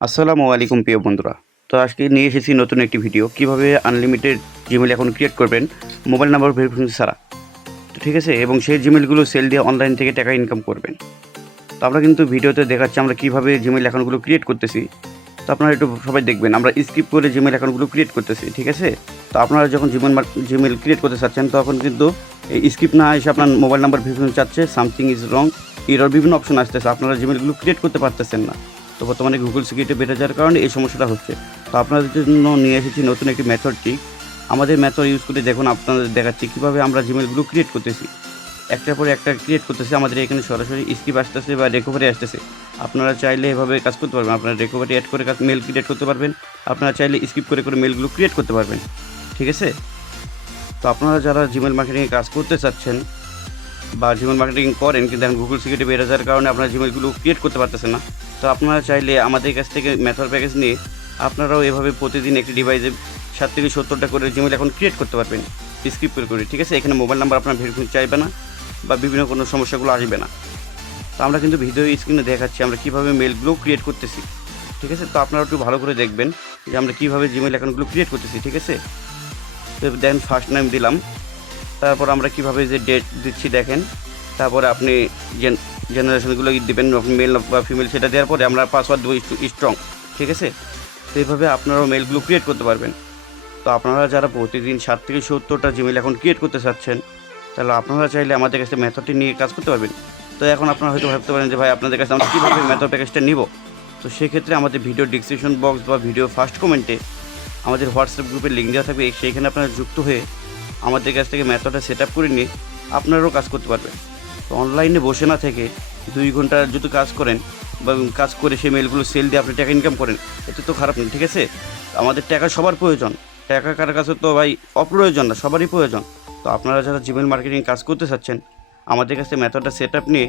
আসসালামু আলাইকুম প্রিয় বন্ধুরা। তো আজকে নিয়ে এসেছি নতুন একটি ভিডিও কিভাবে আনলিমিটেড জিমেইল অ্যাকাউন্ট ক্রিয়েট করবেন মোবাইল নাম্বার ভেরিফিকেশন ছাড়া। তো ঠিক আছে, এবং সেই জিমেইলগুলো সেল দিয়ে অনলাইন থেকে টাকা ইনকাম করবেন। তো আমরা কিন্তু ভিডিওতে দেখাচ্ছি আমরা কিভাবে জিমেইল অ্যাকাউন্টগুলো ক্রিয়েট করতেছি। তো আপনারা একটু সবাই দেখবেন আমরা স্কিপ করে জিমেইল অ্যাকাউন্টগুলো ক্রিয়েট করতেছি, ঠিক আছে? তো আপনারা যখন জিমেইল ক্রিয়েট করতে চাচ্ছেন তখন কিন্তু এই স্কিপ না এসে আপনার মোবাইল নাম্বার ভেরিফিকেশন চাচ্ছে, সামথিং ইজ রং, এরর বিভিন্ন অপশন আসতেছে, আপনারা জিমেইলগুলো ক্রিয়েট করতে পারতেছেন না। তো বর্তমানে গুগল সিকিউরিটি বেড়ে যাওয়ার কারণে এই সমস্যাটা হচ্ছে। তো আপনাদের জন্য নিয়ে এসেছি নতুন একটি মেথডটি। আমাদের মেথড ইউজ করে দেখুন, আপনাদের দেখাচ্ছি কীভাবে আমরা জিমেইলগুলো ক্রিয়েট করতেছি। একটার পরে একটা ক্রিয়েট করতেছি, আমাদের এখানে সরাসরি স্কিপ আসতেছে বা রিকভারি আসতেছে। আপনারা চাইলে এভাবে কাজ করতে পারবেন, আপনারা রিকভারি অ্যাড করে মেল ক্রিয়েট করতে পারবেন, আপনারা চাইলে স্কিপ করে মেলগুলো ক্রিয়েট করতে পারবেন, ঠিক আছে? তো আপনারা যারা জিমেইল মার্কেটিংয়ে কাজ করতে চাচ্ছেন বা জিমেইল মার্কেটিং করেন কিন্তু এখন গুগল সিকিউরিটি বেড়ে যাওয়ার কারণে আপনারা জিমেইলগুলো ক্রিয়েট করতে পারতেছেন না, তো আপনারা চাইলে আমাদের কাছ থেকে মেথড প্যাকেজ নিয়ে আপনারাও এভাবে প্রতিদিন একটি ডিভাইসে 60 থেকে 70টা করে জিমেইল এখন ক্রিয়েট করতে পারবেন স্কিপ করে, ঠিক আছে? এখানে মোবাইল নাম্বার আপনার ভেরিফিকেশন চাইবে না বা বিভিন্ন কোনো সমস্যাগুলো আসবে না। তো আমরা কিন্তু ভিডিও স্ক্রিনে দেখাচ্ছি আমরা কীভাবে মেলগুলো ক্রিয়েট করতেছি, ঠিক আছে? তো আপনারা একটু ভালো করে দেখবেন যে আমরা কীভাবে জিমেইল অ্যাকাউন্টগুলো ক্রিয়েট করতেছি, ঠিক আছে? তো দেন ফার্স্ট নেম দিলাম, তারপর আমরা কীভাবে যে ডেট দিচ্ছি দেখেন, তারপরে আপনি জেনারেশনগুলো দেবেন, মেল বা ফিমেল, সেটা দেওয়ার পরে আমরা পাসওয়ার্ড দেবো স্ট্রং, ঠিক আছে? তো এইভাবে আপনারাও মেলগুলো ক্রিয়েট করতে পারবেন। তো আপনারা যারা প্রতিদিন 60 থেকে 70টা জিমেইল অ্যাকাউন্ট ক্রিয়েট করতে চাচ্ছেন, তাহলে আপনারা চাইলে আমাদের কাছে মেথডটি নিয়ে কাজ করতে পারবেন। তো এখন আপনারা হয়তো ভাবতে পারেন যে ভাই আপনাদের কাছে আমরা কীভাবে মেথড প্যাকেজটা নিব। তো সেক্ষেত্রে আমাদের ভিডিও ডিসক্রিপশন বক্স বা ভিডিও ফার্স্ট কমেন্টে আমাদের হোয়াটসঅ্যাপ গ্রুপের লিঙ্ক দেওয়া থাকবে, সেইখানে আপনারা যুক্ত হয়ে আমাদের কাছ থেকে মেথডটা সেট আপ করে নিয়ে আপনারাও কাজ করতে পারবেন। তো অনলাইনে বসে না থেকে 2 ঘন্টা যদি কাজ করেন বা কাজ করে সেই মেলগুলো সেল দিয়ে আপনি টাকা ইনকাম করেন, এতে তো খারাপ নেই, ঠিক আছে? আমাদের টাকা সবার প্রয়োজন, টাকা কার কাছে তো ভাই অপ্রয়োজন না, সবারই প্রয়োজন। তো আপনারা যারা জিমেইল মার্কেটিং কাজ করতে চাচ্ছেন আমাদের কাছে মেথডটা সেট আপ নিয়ে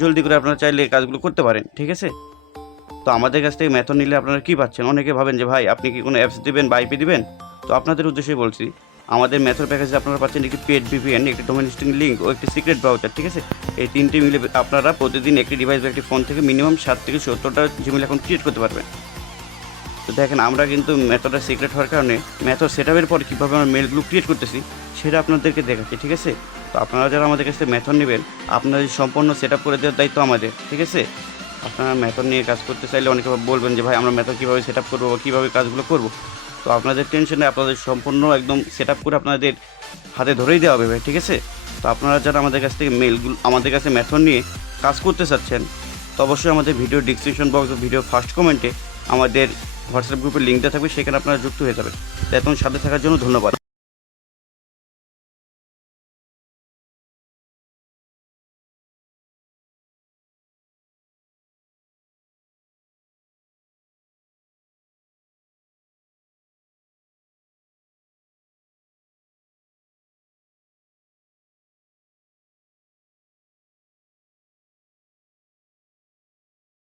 জলদি করে আপনারা চাইলে এই কাজগুলো করতে পারেন, ঠিক আছে? তো আমাদের কাছ থেকে মেথড নিলে আপনারা কী পাচ্ছেন? অনেকে ভাবেন যে ভাই আপনি কি কোনো অ্যাপস দিবেন বা আইপি দিবেন। তো আপনাদের উদ্দেশ্যে বলছি, আমাদের মেথড প্যাকেজে আপনারা পাচ্ছেন একটি পেড ভিপিএন, একটি ডোমেন হোস্টিং লিঙ্ক ও একটি সিক্রেট ব্রাউজার, ঠিক আছে? এই তিনটি মিলে আপনারা প্রতিদিন একটি ডিভাইস বা একটি ফোন থেকে মিনিমাম 60 থেকে 70টা জিমেইল অ্যাকাউন্ট ক্রিয়েট করতে পারবেন। তো দেখেন আমরা কিন্তু মেথডটা সিক্রেট হওয়ার কারণে মেথড সেট আপের পর কীভাবে আমরা মেলগুলো ক্রিয়েট করতেছি সেটা আপনাদেরকে দেখাচ্ছি, ঠিক আছে? তো আপনারা যারা আমাদের কাছে মেথড নেবেন আপনাদের সম্পূর্ণ সেট আপ করে দেওয়ার দায়িত্ব আমাদের, ঠিক আছে? আপনারা মেথড নিয়ে কাজ করতে চাইলে অনেকে বলবেন যে ভাই আমরা মেথড কীভাবে সেট আপ করবো বা কীভাবে কাজগুলো করবো। তো আপনাদের টেনশনে আপনাদের সম্পূর্ণ একদম সেট আপ করে আপনাদের হাতে ধরেই দেওয়া হবে ভাই, ঠিক আছে? তো আপনারা যারা আমাদের কাছ থেকে আমাদের কাছে মেথড নিয়ে কাজ করতে চাচ্ছেন, তো অবশ্যই আমাদের video description box video first কমেন্টে আমাদের হোয়াটসঅ্যাপ গ্রুপের লিঙ্ক দেওয়া থাকবে, সেখানে আপনারা যুক্ত হয়ে যাবেন। তো এতক্ষণ সাথে থাকার জন্য ধন্যবাদ।